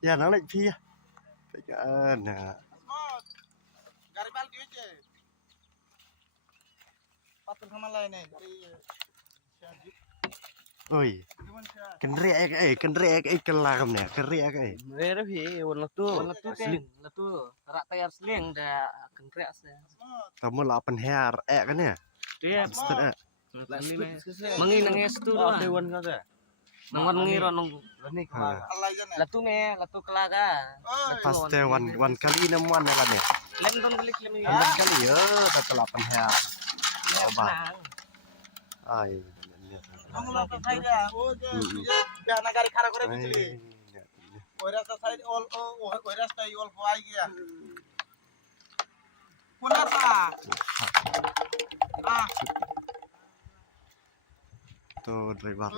Ya nó lại phi. Nah. Garibal dia je. Patut sama lain ni. Oi. Kenrek kelam nè, kenrek Merah sih, warna tuh rak tayar seling dah kenrek sih. Kamu 8 her kan ya? Dia Setengah. mangi nangis tu lah. Dewan kata. Nang ngiro nang Ni kelaga. Allah je ni. latu kelaga. Pasti wan kali nemuan ya kan ya? Lem don gelik lem ini. Wan kali ya, kata 8 her. Coba. Ai. Kamu lah tak saya. Oh je. Dia nak gari khara kore bijli. Oira sa side all oira sa all boy gya. Kuna sa. Tuh driver